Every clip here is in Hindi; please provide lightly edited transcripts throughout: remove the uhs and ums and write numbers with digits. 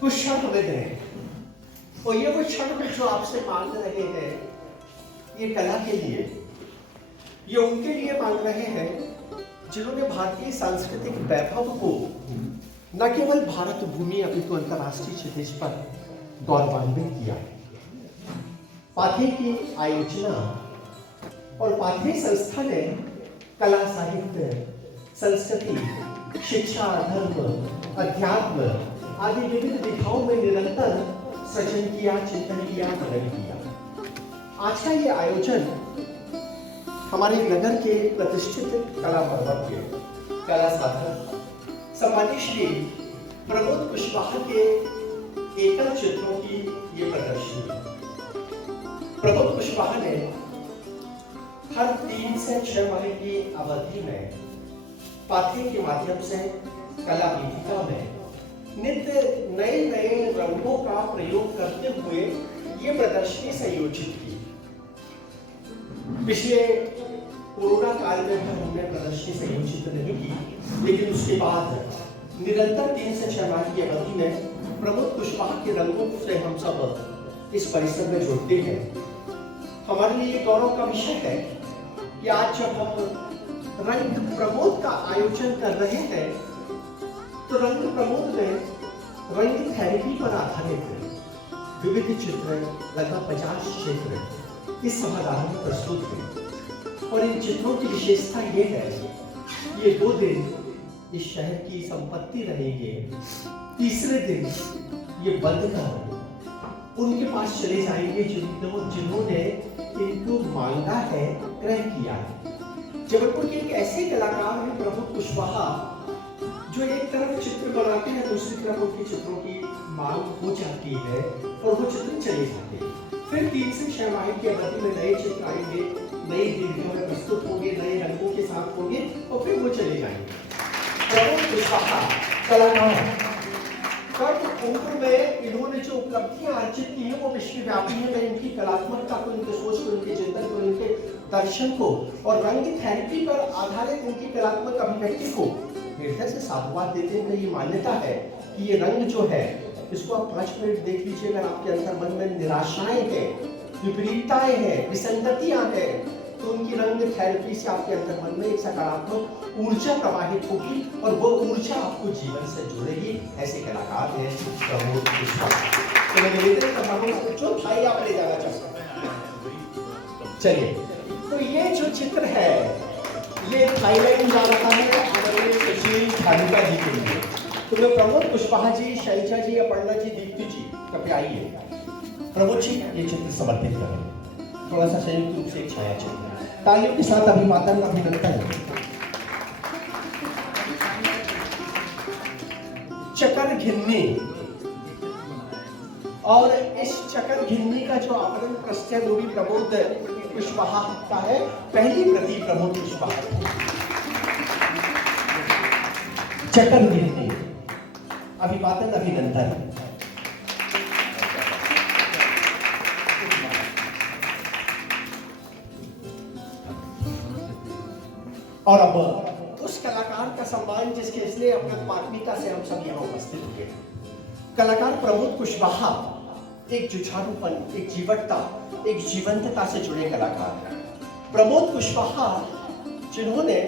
कुछ क्षण हमें दें और ये वो क्षण में जो आपसे मांग रहे हैं, ये कला के लिए, ये उनके लिए मांग रहे हैं जिन्होंने भारतीय सांस्कृतिक वैभव को न केवल भारत भूमि अपितु अंतर्राष्ट्रीय क्षितिज पर गौरवान्वित किया। पाथेय की आयोजना और पाथेय संस्था ने कला, साहित्य, संस्कृति, शिक्षा, धर्म, अध्यात्म आदि विविध दिशाओं में निरंतर सृजन किया, चिंतन किया, मनन किया। आज का ये आयोजन हमारे नगर के प्रतिष्ठित कला पर्वत के कला साधक सम्मानित श्री प्रमोद कुशवाहा के एकल चित्रों की ये प्रदर्शनी। प्रमोद कुशवाहा ने हर 3 से 6 माह की अवधि में पाथेय के माध्यम से कला वेदिका में नित्य नए नए रंगों का प्रयोग करते हुए ये प्रदर्शनी संयोजित की। पिछले कोरोना काल में भी हमने प्रदर्शनी संयोजित नहीं की, लेकिन उसके बाद निरंतर 3 से 6 माह की अवधि में प्रमोद कुशवाहा के रंगों से हम सब इस परिसर में जुड़ते हैं। हमारे लिए गौरव का विषय है कि आज जब हम रंग प्रमोद का आयोजन कर रहे हैं तो रंग प्रमोद में रंग थेरेपी पर आधारित विविध चित्र, लगभग 50 चित्र इस सभागार में प्रस्तुत हैं। और इन चित्रों की विशेषता ये है, ये 2 दिन इस शहर की संपत्ति रहेंगे। तीसरे दिन ये बंद कर उनके पास चले जाएंगे जिन्होंने इनको मांगा है, क्रय किया है। जबलपुर के एक ऐसे कलाकार हैं प्रमोद कुशवाहा, जो एक तरफ चित्र बनाते हैं, दूसरी तरफ उनके चित्रों की मांग हो जाती है और वो चित्र चले जाते हैं। फिर 3 से 6 माह की अवधि में नए चित्र आएंगे, नई दीर्घों में प्रस्तुत होंगे, नए रंगों के साथ होंगे और फिर वो चले जाएंगे। प्रमोद कुशवाहा कलाकार कर्म उम्र में इन्होंने जो उपलब्धियां अर्जित की है वो विश्वव्यापी है। मैं इनकी कलात्मकता को, इनके सोच को, इनके चिंतन को, इनके दर्शन को और रंग थेरेपी पर आधारित इनकी कलात्मक अभिव्यक्ति को हृदय से साधुवाद देते हुए ये मान्यता है कि ये रंग जो है, इसको आप 5 मिनट देख लीजिए। अगर आपके अंतर मन में निराशाएं हैं, विपरीतताएं हैं, विसंगतियां हैं, तो उनकी रंग थेरेपी से आपके अंतर मन में एक सकारात्मक ऊर्जा प्रवाहित होगी और वो ऊर्जा आपको जीवन से जोड़ेगी। ऐसे कलाकार हैं प्रमोद कुशवाहा। तो मैं निवेदन कर रहा हूँ जो भाई आप ले जाना चाहते हैं। चलिए, तो ये जो चित्र है ये थाईलैंड जा रहा है हमारे सुशील धानुका जी के लिए। तो मैं प्रमोद कुशवाहा जी, शैलजा जी, अपर्णा जी, दीप्ति जी, कृपया आइए। प्रमोद जी ये चित्र समर्पित करें। थोड़ा सा संयुक्त रूप से एक छाया चित्र, तालियों के साथ अभिवादन, अभिनंदन। चकर घिन्नी, और इस चकर घिन्नी का जो आवरण प्रस्तुत वो भी प्रमोद कुशवाहा का है। पहली प्रति प्रमोद कुशवाहा। चकर घिन्नी, अभिवादन, अभिनंदन। और अब उस कलाकार का सम्मान जिसके इसलिए अपनी से हम सब यहाँ उपस्थित हुए। कलाकार प्रमोद कुशवाहा एक जुझारूपन, एक जीवटता, एक जीवंतता से जुड़े कलाकार हैं। प्रमोद कुशवाहा जिन्होंने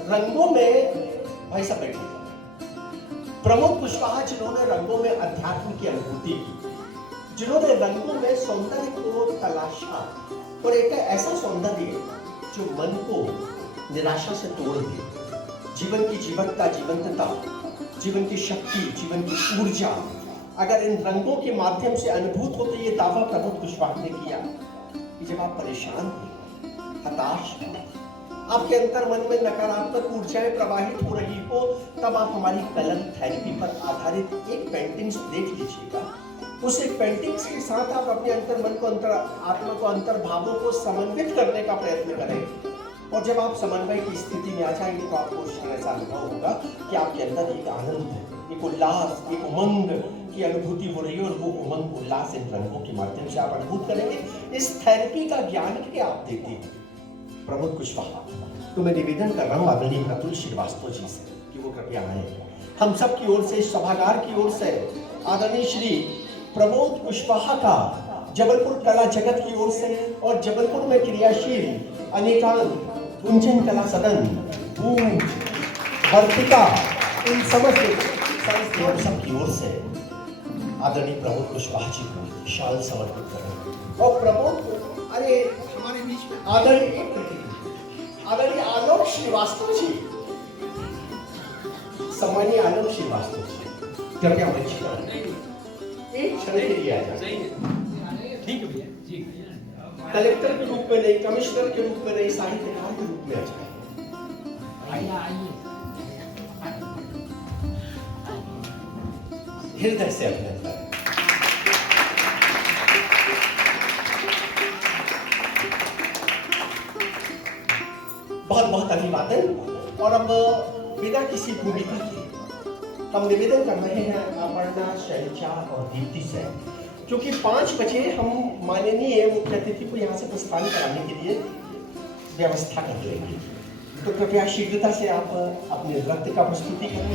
रंगों में, भाई साहब बैठिए, प्रमोद कुशवाहा जिन्होंने रंगों में अध्यात्म की अनुभूति की, जिन्होंने रंगों में सौंदर्य को तलाशा और एक ऐसा सौंदर्य जो मन को निराशा से तोड़ दे। जीवन की जीवटता, जीवंतता, जीवन की शक्ति, जीवन की ऊर्जा अगर इन रंगों के माध्यम से अनुभूत हो, तो ये दावा प्रमोद कुशवाहा ने किया कि जब आप परेशान थे, हताश थे, आपके अंतर मन में नकारात्मक ऊर्जाएं प्रवाहित हो रही हो, तब आप हमारी कलम थेरेपी पर आधारित एक पेंटिंग्स देख लीजिएगा। उस एक पेंटिंग्स के साथ आप अपने अंतर मन को, अंतर आत्मा को, अंतर भावों को समन्वित करने का प्रयत्न करें। और जब आप समन्वय की स्थिति में आ जाएंगे तो आपको उस ऐसा अनुभव होगा कि आपके अंदर एक आनंद, एक उल्लास, एक उमंग की अनुभूति हो रही है और वो उमंग, उल्लास इन रंगों के माध्यम से आप अनुभूत करेंगे। इस थेरेपी का ज्ञान के आप देते हैं प्रमोद कुशवाहा। तो मैं निवेदन कर रहा हूँ आदरणीय प्रतुल श्रीवास्तव जी से कि वो कृपया आए हम सब की ओर से, सभागार की ओर से आदरणीय श्री प्रमोद कुशवाहा का जबलपुर कला जगत की ओर से और जबलपुर में क्रियाशील अनेकांत गुंजन कला सदन, गूंज, वर्तिका, इन समस्त संस्थाओं सबकी ओर से आदरणीय प्रमोद कुशवाहा जी को शाल समर्पित करें। और प्रमोद, अरे हमारे बीच में आदरणीय आलोक श्रीवास्तव जी, सम्मानीय आलोक श्रीवास्तव जी, कृपया मंच पर एक क्षण के लिए आ जाए। ठीक है भैया, ठीक है। कलेक्टर के रूप में नहीं, कमिश्नर के रूप में नहीं, साहित्यकार के रूप में आ जाए। हृदय से अभिनंदन। बहुत बहुत अभिवादन। और अब बिना किसी भूमिका के हम निवेदन कर रहे हैं अपर्णा, शैलजा और दीप्ति से, क्योंकि 5 बजे हम माननीय मुख्य अतिथि को यहाँ से प्रस्थान कराने के लिए व्यवस्था कर लेंगे। तो कृपया शीघ्रता से आप अपने नृत्य का प्रस्तुति करें।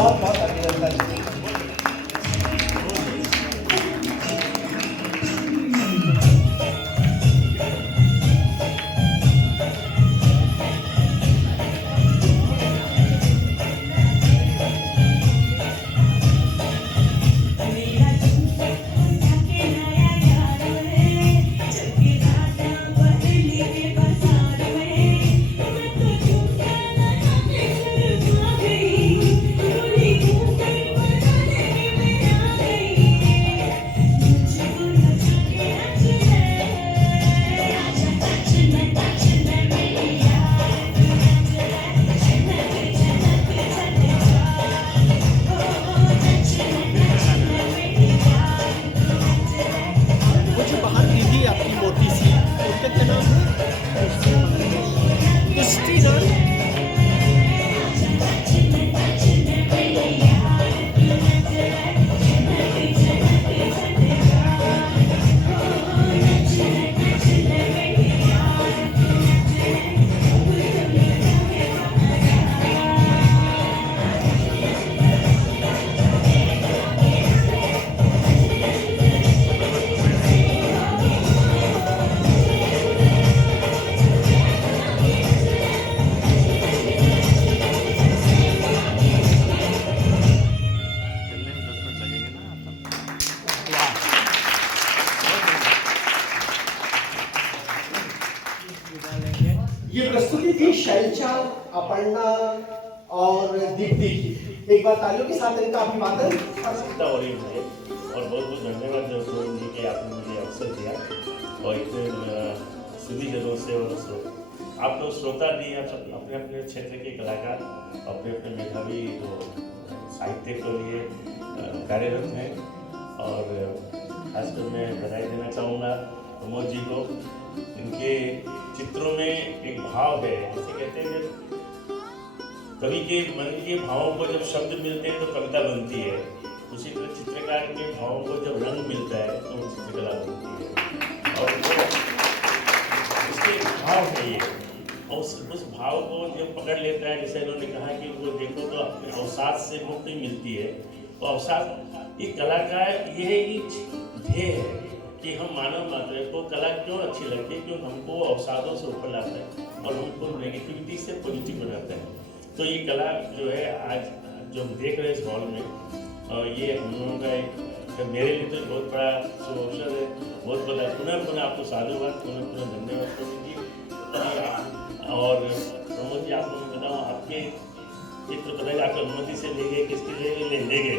बहुत बहुत अभिनंदन। ये प्रस्तुति थी शैलजा, अपर्णा और दीप्ति की। एक बार तालियों के साथ इनका अभिवादन। हो रही है और बहुत बहुत धन्यवाद जोन जी के आपने मुझे अवसर दिया और इतने सुधी जनों से और आप लोग श्रोता नहीं, आप सब अपने अपने क्षेत्र के कलाकार अपने अपने मेधावी जो साहित्य के लिए कार्यरत हैं और खासकर मैं बधाई देना चाहूँगा प्रमोद जी को। इनके चित्रों में एक भाव है, जैसे कहते हैं कवि के मन के भावों को जब शब्द मिलते हैं तो कविता बनती है, उसी तरह चित्रकार के भावों को जब रंग मिलता है तो चित्रकला बनती है। और वो उसके भाव है ये, और उस भाव को जब पकड़ लेता है, जैसे इन्होंने कहा कि वो देखो तो अपने अवसाद से मुक्ति मिलती है। और अवसाद ये कला का यही ध्येय है कि हम मानव मात्र को कला क्यों अच्छी लगती है, क्योंकि हमको अवसादों से ऊपर लाता है और हमको नेगेटिविटी से पॉजिटिव बनाता है। तो ये कला जो है आज जो हम देख रहे हैं इस हॉल में, ये हम लोगों का एक मेरे लिए तो बहुत बड़ा शुभ अवसर है। बहुत बड़ा पुनः आपको साधुवाद, पुनः धन्यवाद प्रमोद जी। और प्रमोद जी आप लोग बताओ, आपके चित्र बताइए, आपकी अनुमति से ले गए, किसके लिए ले गए?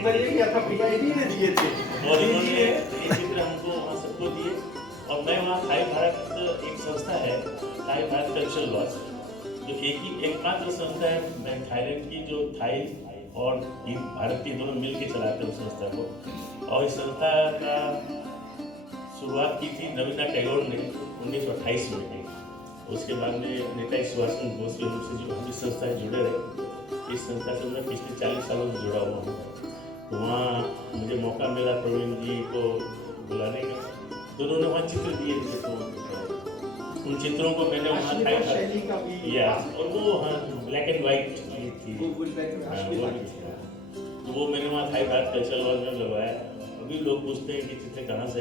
और इन्होंने ये चित्र हमको वहाँ सबको दिए। और मैं वहाँ थाई भारत एक संस्था है, थाई भारत कल्चरल लॉज, जो एकमात्र संस्था है थाईलैंड की जो थाई और भारत की दोनों मिल के चलाते हैं उस संस्था को। और इस संस्था का शुरुआत की थी रविन्द्रनाथ टैगोर ने 1928 में की। उसके बाद में नेताजी सुभाष चंद्र बोस के रूप से जो हम इस संस्था से जुड़े रहे, इस संस्था से मैं पिछले 40 सालों से जुड़ा हुआ हूँ। तो वहाँ मुझे मौका मिला प्रवीण जी को बुलाने का, तो उन्होंने वहाँ चित्र दिए थे। उन चित्रों को मैंने वहाँ था, और वो हाँ ब्लैक एंड वाइट थी, तो वो मैंने वहाँ थाई भारत कल्चरल लॉज में लगवाया। अभी लोग पूछते हैं कि चित्र कहाँ से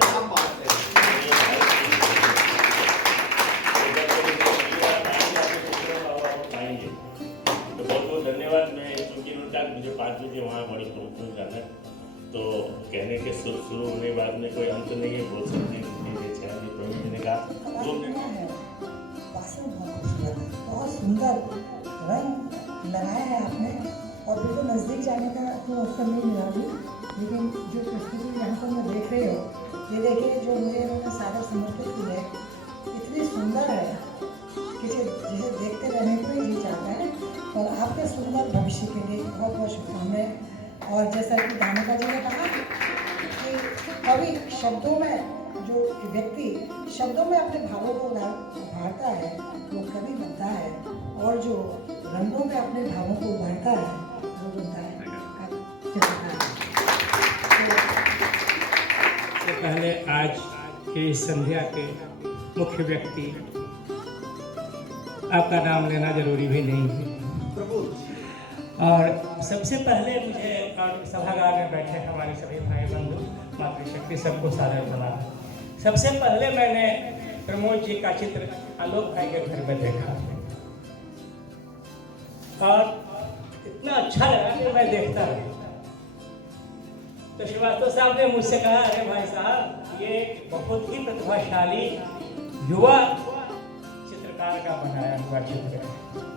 आएंगे। तो बहुत बहुत धन्यवाद। मैं क्योंकि उनका मुझे 5 बजे वहाँ बड़ी प्रमुख में जाना है, तो कहने के शुरू होने के बाद में कोई अंत नहीं है, बोल सकते हैं। प्रवीण ने कहा बहुत सुंदर रंग लगाया है आपने, और बिल्कुल नज़दीक जाने का तो अवसर नहीं मिला अभी, लेकिन जो प्रस्तुति यहाँ पर मैं देख रही हूँ, ये देखिए जो मुझे इन्होंने सागर समर्पित की है, इतनी सुंदर है कि जिसे देखते रहने को ही जी चाहता है। और आपके सुंदर भविष्य के लिए बहुत बहुत शुभकामनाएं। और जैसा कि दानिका जी ने कहा कि कवि शब्दों में, जो व्यक्ति शब्दों में अपने भावों को उभारता है वो कवि बनता है, और जो रंगों में अपने भावों को उभारता है वो बनता है चित्रकार। तो पहले आज के इस संध्या के मुख्य व्यक्ति, आपका नाम लेना जरूरी भी नहीं है, और सबसे पहले मुझे और सभागार में बैठे हमारे सभी भाई बंधु मातृशक्ति सबको सादर प्रणाम। सबसे पहले मैंने प्रमोद जी का चित्र आलोक भाई के घर में देखा और इतना अच्छा लगा कि मैं देखता रहा। तो श्रीवास्तव साहब ने मुझसे कहा, अरे भाई साहब ये बहुत ही प्रतिभाशाली युवा चित्रकार का बनाया हुआ चित्र है।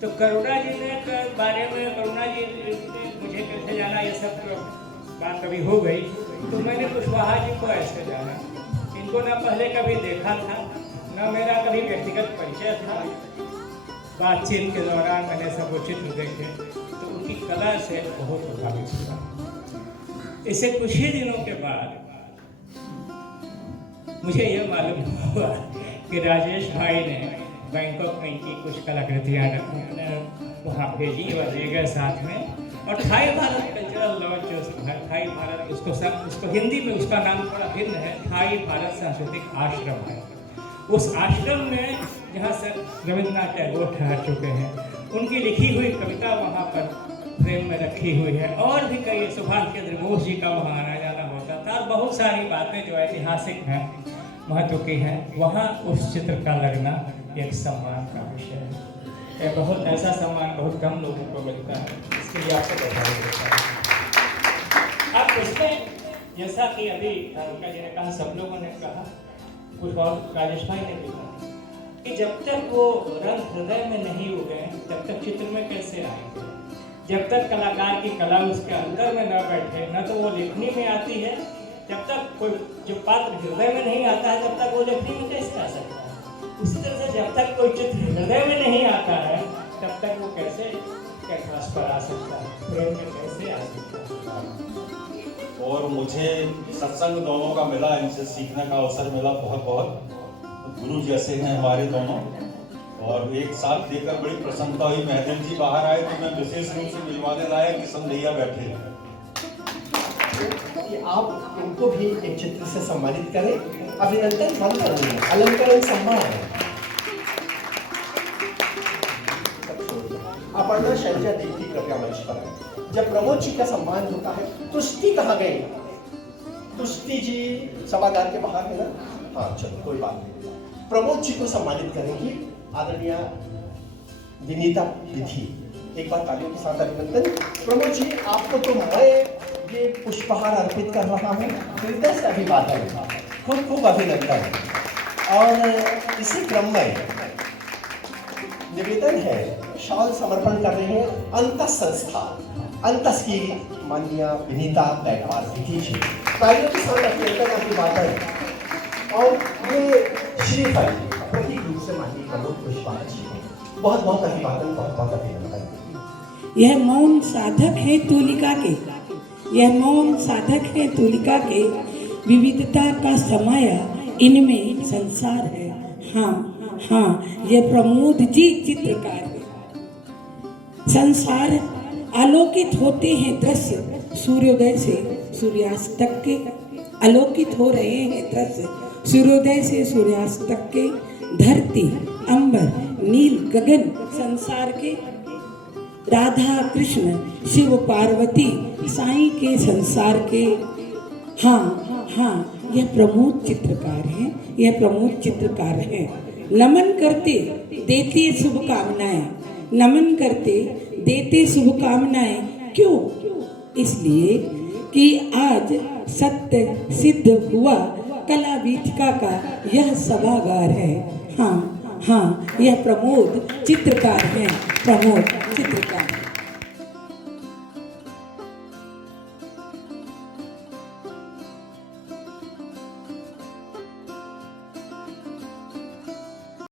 तो करुणा जी ने के बारे में, करुणा जी ने मुझे कैसे जाना, ये सब बात कभी हो गई। तो मैंने कुशवाहा जी को ऐसे जाना, इनको ना पहले कभी देखा था, ना मेरा कभी व्यक्तिगत परिचय था। बातचीत के दौरान मैंने सब वो चित्र देखे तो उनकी कला से बहुत प्रभावित हुआ। इससे कुछ ही दिनों के बाद मुझे यह मालूम हुआ कि राजेश भाई ने बैंकॉक में इनकी कुछ कलाकृतियाँ वहाँ भेजी और ले गए साथ में। और थाई भारत कल्चरल लॉन्च जो है, थाई भारत उसको हिंदी में उसका नाम थोड़ा भिन्न है, थाई भारत सांस्कृतिक आश्रम है। उस आश्रम में जहाँ से रविन्द्रनाथ टैगोर ठहर चुके हैं, उनकी लिखी हुई कविता वहाँ पर फ्रेम में रखी हुई है। और भी कई, सुभाष चंद्र बोस जी का वहाँ आना जाना होता था। और बहुत सारी बातें जो ऐतिहासिक हैं, महत्व की हैं, वहाँ उस चित्र का लगना एक सम्मान का विषय है। यह बहुत ऐसा सम्मान बहुत कम लोगों को मिलता है, इसके लिए आपको बधाई देता हूँ। अब इसमें जैसा कि अभी राधिका जी ने कहा, सब लोगों ने कहा, कुछ और राजेश भाई ने भी कहा कि जब तक वो रंग हृदय में नहीं उगे तब तक चित्र में कैसे आएंगे। जब तक कलाकार की कला उसके अंदर में न बैठे, न तो वो लेखनी में आती है। जब तक कोई जो पात्र हृदय में नहीं आता है, तब तक वो लेखनी में कैसे आ सकता है। उसी तरह से जब तक कोई चित्र हृदय में नहीं आता है, तब तक वो कैसे कैनवास पर आ सकता है, फ्रेम में कैसे आ सकता है। और मुझे सत्संग दोनों का मिला, इनसे सीखने का अवसर मिला। बहुत बहुत गुरु जैसे हैं हमारे दोनों, और एक साथ देखकर बड़ी प्रसन्नता हुई। महदेव जी बाहर आए तो मैं विशेष रूप से मिलवाने लाया कि समझैया बैठे हैं। आप उनको भी एक चित्र से सम्मानित करें। अभिनंदन बंद करें, अलंकरण सम्मान है। अपर्णा शैलजा देव की कृपया मंच पर आए। जब प्रमोद जी का सम्मान होता है, तुष्टि कहाँ गई? तुष्टि जी सभागार के बाहर है ना? हाँ चलो कोई बात नहीं। प्रमोद जी को सम्मानित करेंगी आदरणीय विनीता विधि। एक बार तालियों के साथ अभिनंदन। प्रमोद जी, आपको तो मैं ये पुष्पहार अर्पित कर रहा हूँ, हृदय से अभिवादन, खूब खूब अभिनंदन। और इसी क्रम में निवेदन है, शाल समर्पण कर रहे हैं अंतस संस्था, अंतस की माननीय विनीता बैगवार विधि जी। तालियों के साथ अभिवादन। और ये श्रीफल प्रतीक रूप से माननीय प्रमोद कुशवाहा जी को बहुत बहुत अभिवादन, बहुत बहुत अभिनंदन। यह मौन साधक है तुलिका के, यह मौन साधक है तुलिका के, विविधता का समाया इनमें संसार है। हाँ हाँ, यह प्रमोद जी चित्रकार है। संसार आलोकित होते हैं दृश्य, सूर्योदय से सूर्यास्त तक के आलोकित हो रहे हैं दृश्य, सूर्योदय से सूर्यास्त तक के। धरती, अंबर, नील गगन संसार के, राधा कृष्ण, शिव पार्वती, साईं के संसार के। हाँ हाँ, यह प्रमोद चित्रकार है, यह प्रमोद चित्रकार है। नमन करते देते शुभकामनाएं, नमन करते देते शुभकामनाएं। क्यों? इसलिए कि आज सत्य सिद्ध हुआ कला वीथिका का यह सभागार है। हाँ हाँ, यह प्रमोद चित्रकार है, प्रमोद चित्रकार।